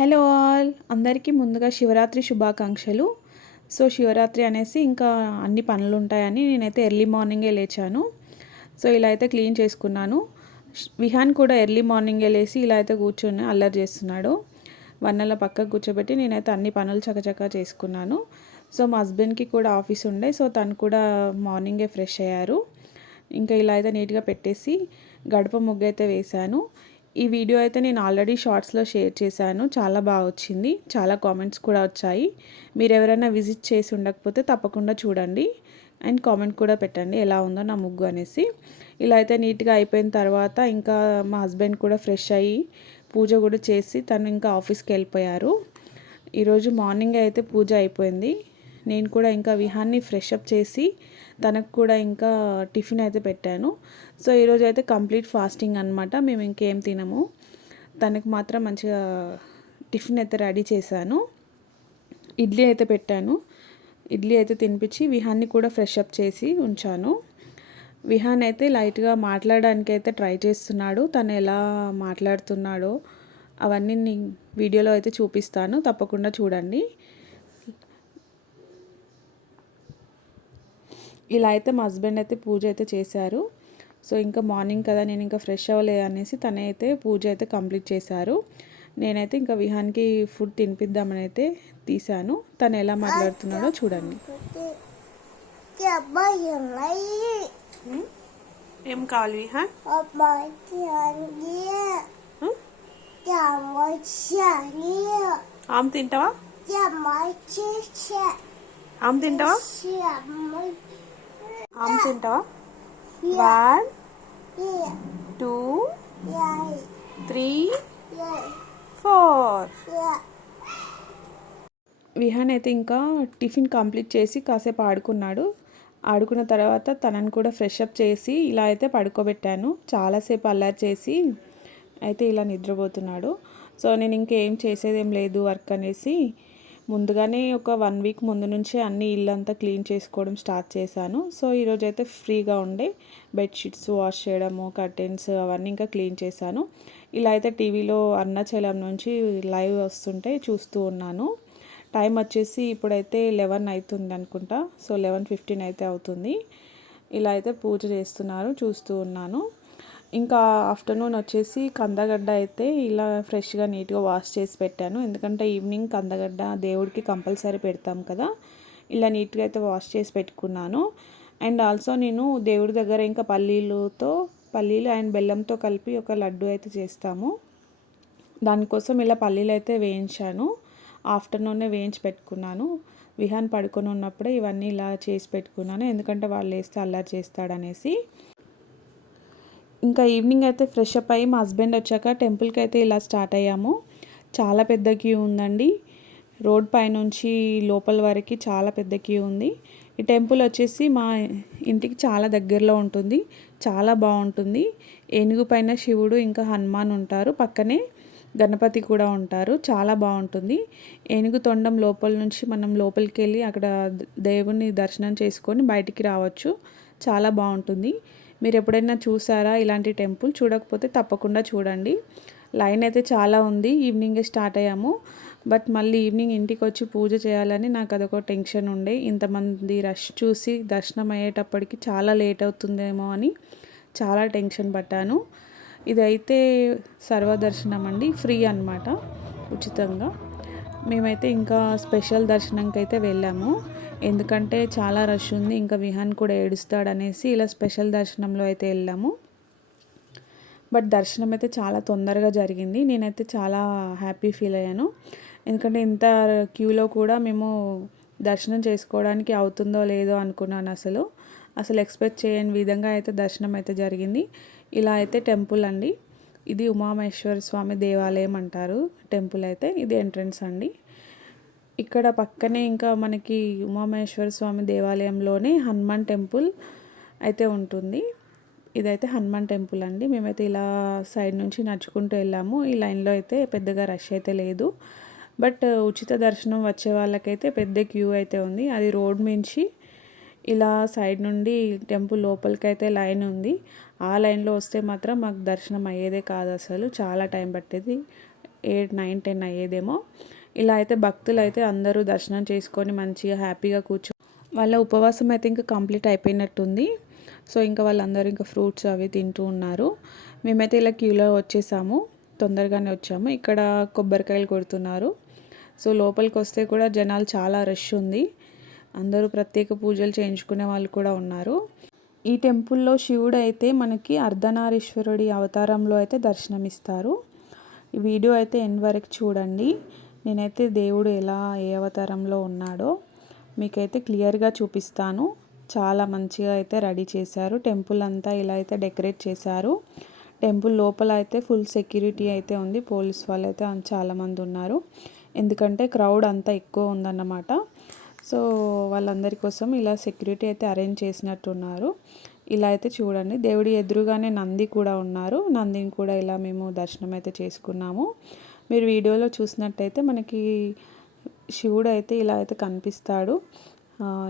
Hello all అందరికీ ముందుగా శివరాత్రి శుభాకాంక్షలు. సో శివరాత్రి అనేసి ఇంకా అన్ని పనులు ఉంటాయని నేనైతే ఎర్లీ మార్నింగే లేచాను. సో ఇలా అయితే క్లీన్ చేసుకున్నాను. విహాన్ కూడా ఎర్లీ మార్నింగే లేసి ఇలా అయితే కూర్చొని అల్లరి చేస్తున్నాడు. వన్నెల పక్కకు కూర్చోబెట్టి నేనైతే అన్ని పనులు చకచకా చేసుకున్నాను. సో మా హస్బెండ్కి కూడా ఆఫీస్ ఉండే, సో తను కూడా మార్నింగే ఫ్రెష్ అయ్యారు. ఇంకా ఇలా అయితే నీట్గా పెట్టేసి గడప ముగ్గు అయితే వేశాను. ఈ వీడియో అయితే నేను ఆల్రెడీ షార్ట్స్లో షేర్ చేశాను. చాలా బాగా వచ్చింది, చాలా కామెంట్స్ కూడా వచ్చాయి. మీరు ఎవరైనా విజిట్ చేసి ఉండకపోతే తప్పకుండా చూడండి అండ్ కామెంట్ కూడా పెట్టండి ఎలా ఉందో నా ముగ్గు అనేసి. ఇలా అయితే నీట్గా అయిపోయిన తర్వాత ఇంకా మా హస్బెండ్ కూడా ఫ్రెష్ అయ్యి పూజ కూడా చేసి తను ఇంకా ఆఫీస్కి వెళ్ళిపోయారు. ఈరోజు మార్నింగ్ అయితే పూజ అయిపోయింది. నేను కూడా ఇంకా విహాన్ని ఫ్రెష్ అప్ చేసి తనకు కూడా ఇంకా టిఫిన్ అయితే పెట్టాను. సో ఈరోజు అయితే కంప్లీట్ ఫాస్టింగ్ అనమాట. మేము ఇంకేం తినము. తనకు మాత్రం మంచిగా టిఫిన్ అయితే రెడీ చేశాను. ఇడ్లీ అయితే పెట్టాను. ఇడ్లీ అయితే తినిపించి విహాన్ని కూడా ఫ్రెష్ అప్ చేసి ఉంచాను. విహాన్ అయితే లైట్గా మాట్లాడడానికి అయితే ట్రై చేస్తున్నాడు. తను ఎలా మాట్లాడుతున్నాడో అవన్నీ వీడియోలో అయితే చూపిస్తాను, తప్పకుండా చూడండి. ఇలా అయితే మా హస్బెండ్ అయితే పూజ అయితే చేశారు. సో ఇంకా మార్నింగ్ కదా, నేను ఇంకా ఫ్రెష్ అవ్వలేదు అనేసి తనైతే పూజ అయితే కంప్లీట్ చేశారు. నేనైతే ఇంకా విహాన్కి ఫుడ్ తినిపిద్దామని అయితే తీశాను. తను ఎలా మాట్లాడుతున్నాడో చూడండి. ఏం కావాలి విహాన్? ఆమె తింటావా? ఆమె తింటావా? ఆమె తింటావా? 1 2 3 4. విహాన్ అయితే ఇంకా టిఫిన్ కంప్లీట్ చేసి కాసేపు ఆడుకున్నాడు. ఆడుకున్న తర్వాత తనని కూడా ఫ్రెష్ అప్ చేసి ఇలా అయితే పడుకోబెట్టాను. చాలాసేపు అల్లరి చేసి అయితే ఇలా నిద్రపోతున్నాడు. సో నేను ఇంకేం చేసేదేం లేదు వర్క్ అనేసి ముందుగానే ఒక 1 వీక్ ముందు నుంచే అన్ని ఇల్లంతా క్లీన్ చేసుకోవడం స్టార్ట్ చేశాను. సో ఈరోజు అయితే ఫ్రీగా ఉండే బెడ్షీట్స్ వాష్ చేయడము, కర్టెన్స్ అవన్నీ ఇంకా క్లీన్ చేశాను. ఇలా అయితే టీవీలో అరుణాచలం నుంచి లైవ్ వస్తుంటే చూస్తూ ఉన్నాను. టైం వచ్చేసి ఇప్పుడైతే 11 అవుతుంది అనుకుంటా. సో 11:15 అయితే అవుతుంది. ఇలా అయితే పూజ చేస్తున్నారు, చూస్తూ ఉన్నాను. ఇంకా ఆఫ్టర్నూన్ వచ్చేసి కందగడ్డ అయితే ఇలా ఫ్రెష్గా నీట్గా వాష్ చేసి పెట్టాను. ఎందుకంటే ఈవినింగ్ కందగడ్డ దేవుడికి కంపల్సరీ పెడతాం కదా. ఇలా నీట్గా అయితే వాష్ చేసి పెట్టుకున్నాను. అండ్ ఆల్సో నేను దేవుడి దగ్గర ఇంకా పల్లీలు అండ్ బెల్లంతో కలిపి ఒక లడ్డు అయితే చేస్తాము. దానికోసం ఇలా పల్లీలు అయితే వేయించాను. ఆఫ్టర్నూనే వేయించి పెట్టుకున్నాను. విహాన్ పడుకొని ఉన్నప్పుడే ఇవన్నీ ఇలా చేసి పెట్టుకున్నాను, ఎందుకంటే వాళ్ళు వేస్తే అల్లరి చేస్తాడనేసి. ఇంకా ఈవినింగ్ అయితే ఫ్రెష్ అప్ అయ్యి మా హస్బెండ్ వచ్చాక టెంపుల్కి అయితే ఇలా స్టార్ట్ అయ్యాము. చాలా పెద్ద క్యూ ఉందండి. రోడ్ పైనుంచి లోపల వరకు చాలా పెద్ద క్యూ ఉంది. ఈ టెంపుల్ వచ్చేసి మా ఇంటికి చాలా దగ్గరలో ఉంటుంది. చాలా బాగుంటుంది. ఏనుగు పైన శివుడు ఇంకా హనుమాన్ ఉంటారు, పక్కనే గణపతి కూడా ఉంటారు. చాలా బాగుంటుంది. ఏనుగు తొండం లోపల నుంచి మనం లోపలికి వెళ్ళి అక్కడ దేవుని దర్శనం చేసుకొని బయటికి రావచ్చు. చాలా బాగుంటుంది. మీరు ఎప్పుడైనా చూసారా ఇలాంటి టెంపుల్? చూడకపోతే తప్పకుండా చూడండి. లైన్ అయితే చాలా ఉంది. ఈవినింగే స్టార్ట్ అయ్యాము. బట్ మళ్ళీ ఈవినింగ్ ఇంటికి వచ్చి పూజ చేయాలని నాకు అదొక టెన్షన్ ఉండే. ఇంతమంది రష్ చూసి దర్శనం అయ్యేటప్పటికి చాలా లేట్ అవుతుందేమో అని చాలా టెన్షన్ పడ్డాను. ఇదైతే సర్వదర్శనం అండి, ఫ్రీ అన్నమాట, ఉచితంగా. మేమైతే ఇంకా స్పెషల్ దర్శనంకి అయితే వెళ్ళాము. ఎందుకంటే చాలా రష్ ఉంది, ఇంకా విహాన్ కూడా ఏడుస్తాడనేసి ఇలా స్పెషల్ దర్శనంలో అయితే వెళ్ళాము. బట్ దర్శనం అయితే చాలా తొందరగా జరిగింది. నేనైతే చాలా హ్యాపీ ఫీల్ అయ్యాను. ఎందుకంటే ఇంత క్యూలో కూడా మేము దర్శనం చేసుకోవడానికి అవుతుందో లేదో అనుకున్నాను. అసలు ఎక్స్పెక్ట్ చేయని విధంగా అయితే దర్శనం అయితే జరిగింది. ఇలా అయితే టెంపుల్ అండి. ఇది ఉమామహేశ్వర స్వామి దేవాలయం అంటారు టెంపుల్ అయితే. ఇది ఎంట్రన్స్ అండి. ఇక్కడ పక్కనే ఇంకా మనకి ఉమామహేశ్వర స్వామి దేవాలయంలోనే హనుమాన్ టెంపుల్ అయితే ఉంటుంది. ఇదైతే హనుమాన్ టెంపుల్ అండి. మేమైతే ఇలా సైడ్ నుంచి నడుచుకుంటూ వెళ్ళాము. ఈ లైన్లో అయితే పెద్దగా రష్ అయితే లేదు. బట్ ఉచిత దర్శనం వచ్చే వాళ్ళకైతే పెద్ద క్యూ అయితే ఉంది. అది రోడ్ నుంచి ఇలా సైడ్ నుండి టెంపుల్ లోపలికి అయితే లైన్ ఉంది. ఆ లైన్లో వస్తే మాత్రం మాకు దర్శనం అయ్యేదే కాదు. అసలు చాలా టైం పట్టేది. 8, 9, 10 అయ్యేదేమో. ఇలా అయితే భక్తులు అయితే అందరూ దర్శనం చేసుకొని మంచిగా హ్యాపీగా వాళ్ళ ఉపవాసం అయితే ఇంకా కంప్లీట్ అయిపోయినట్టుంది. సో ఇంకా వాళ్ళందరూ ఇంకా ఫ్రూట్స్ అవి తింటూ ఉన్నారు. మేమైతే ఇలా క్యూలో వచ్చేసాము, తొందరగానే వచ్చాము. ఇక్కడ కొబ్బరికాయలు కొడుతున్నారు. సో లోపలికి వస్తే కూడా జనాలు చాలా రష్ ఉంది. అందరూ ప్రత్యేక పూజలు చేయించుకునే వాళ్ళు కూడా ఉన్నారు. ఈ టెంపుల్లో శివుడు అయితే మనకి అర్ధనారీశ్వరుడి అవతారంలో అయితే దర్శనమిస్తారు. ఈ వీడియో అయితే ఎండ్ వరకు చూడండి. నేనైతే దేవుడు ఎలా ఏ అవతారంలో ఉన్నాడో మీకైతే క్లియర్గా చూపిస్తాను. చాలా మంచిగా అయితే రెడీ చేశారు. టెంపుల్ అంతా ఇలా అయితే డెకరేట్ చేశారు. టెంపుల్ లోపల అయితే ఫుల్ సెక్యూరిటీ అయితే ఉంది. పోలీస్ వాళ్ళు అయితే చాలామంది ఉన్నారు. ఎందుకంటే క్రౌడ్ అంతా ఎక్కువ ఉందన్నమాట. సో వాళ్ళందరి కోసం ఇలా సెక్యూరిటీ అయితే అరేంజ్ చేసినట్టున్నారు. ఇలా అయితే చూడండి, దేవుడి ఎదురుగానే నంది కూడా ఉన్నారు. నందిని కూడా ఇలా మేము దర్శనం అయితే చేసుకున్నాము. మీరు వీడియోలో చూసినట్టయితే మనకి శివుడు అయితే ఇలా అయితే కనిపిస్తాడు.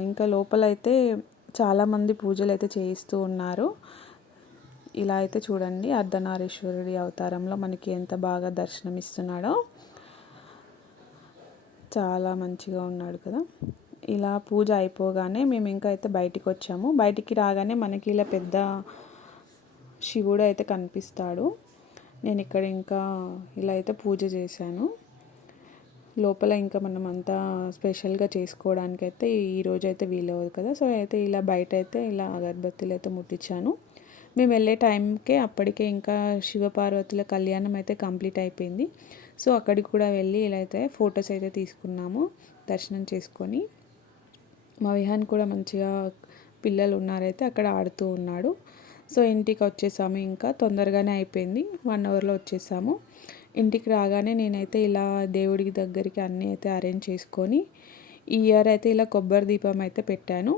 ఇంకా లోపలైతే చాలామంది పూజలు అయితే చేయిస్తూ ఉన్నారు. ఇలా అయితే చూడండి, అర్ధనారీశ్వరుడి అవతారంలో మనకి ఎంత బాగా దర్శనమిస్తున్నాడో. చాలా మంచిగా ఉన్నాడు కదా. ఇలా పూజ అయిపోగానే మేము ఇంకా అయితే బయటికి వచ్చాము. బయటికి రాగానే మనకి ఇలా పెద్ద శివుడు అయితే కనిపిస్తాడు. నేను ఇక్కడ ఇంకా ఇలా అయితే పూజ చేశాను. లోపల ఇంకా మనం అంతా స్పెషల్గా చేసుకోవడానికి అయితే ఈరోజు అయితే వీలవ్వదు కదా. సో అయితే ఇలా బయట అయితే ఇలా అగరబత్తులు అయితే ముట్టించాను. మేము వెళ్ళే టైంకే అప్పటికే ఇంకా శివపార్వతుల కళ్యాణం అయితే కంప్లీట్ అయిపోయింది. సో అక్కడికి కూడా వెళ్ళి ఇలా అయితే ఫొటోస్ అయితే తీసుకున్నాము దర్శనం చేసుకొని. మా విహాన్ కూడా మంచిగా పిల్లలు ఉన్నారైతే అక్కడ ఆడుతూ ఉన్నాడు. సో ఇంటికి వచ్చేసాము, ఇంకా తొందరగానే అయిపోయింది, 1 అవర్లో వచ్చేసాము. ఇంటికి రాగానే నేనైతే ఇలా దేవుడికి దగ్గరికి అన్నీ అయితే అరేంజ్ చేసుకొని ఈ ఇయర్ అయితే ఇలా కొబ్బరి దీపం అయితే పెట్టాను.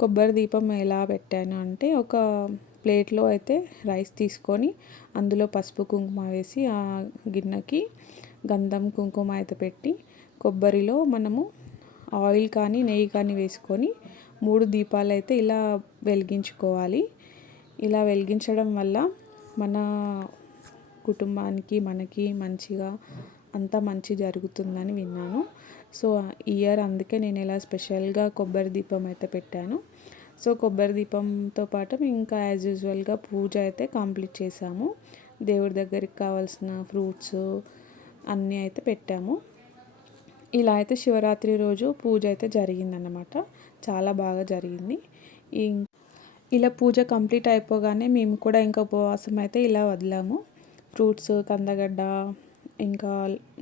కొబ్బరి దీపం ఎలా పెట్టాను అంటే, ఒక ప్లేట్లో అయితే రైస్ తీసుకొని అందులో పసుపు కుంకుమ వేసి ఆ గిన్నెకి గంధం కుంకుమ అయితే పెట్టి కొబ్బరిలో మనము ఆయిల్ కానీ నెయ్యి కానీ వేసుకొని 3 దీపాలు అయితే ఇలా వెలిగించుకోవాలి. ఇలా వెలిగించడం వల్ల మన కుటుంబానికి మనకి మంచిగా అంతా మంచి జరుగుతుందని విన్నాను. సో ఈ ఇయర్ అందుకే నేను ఇలా స్పెషల్గా కొబ్బరి దీపం అయితే పెట్టాను. సో కొబ్బరి దీపంతో పాటు ఇంకా యాజ్ యూజువల్గా పూజ అయితే కంప్లీట్ చేసాము. దేవుడి దగ్గరికి కావాల్సిన ఫ్రూట్స్ అన్నీ అయితే పెట్టాము. ఇలా అయితే శివరాత్రి రోజు పూజ అయితే జరిగిందన్నమాట. చాలా బాగా జరిగింది. ఇలా పూజ కంప్లీట్ అయిపోగానే మేము కూడా ఇంకా ఉపవాసం అయితే ఇలా వదిలాము. ఫ్రూట్స్, కందగడ్డ, ఇంకా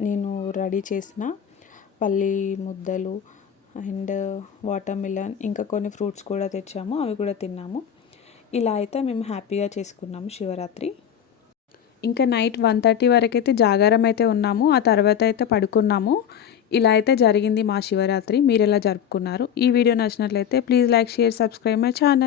నేను రెడీ చేసిన పల్లి ముద్దలు అండ్ వాటర్ మిలన్, ఇంకా కొన్ని ఫ్రూట్స్ కూడా తెచ్చాము, అవి కూడా తిన్నాము. ఇలా అయితే మేము హ్యాపీగా చేసుకున్నాము శివరాత్రి. ఇంకా నైట్ 1:30 వరకు అయితే జాగారం అయితే ఉన్నాము. ఆ తర్వాత అయితే పడుకున్నాము. ఇలా అయితే జరిగింది మా శివరాత్రి. మీరు ఎలా జరుపుకున్నారు? ఈ వీడియో నచ్చినట్లయితే please like, share, subscribe my channel.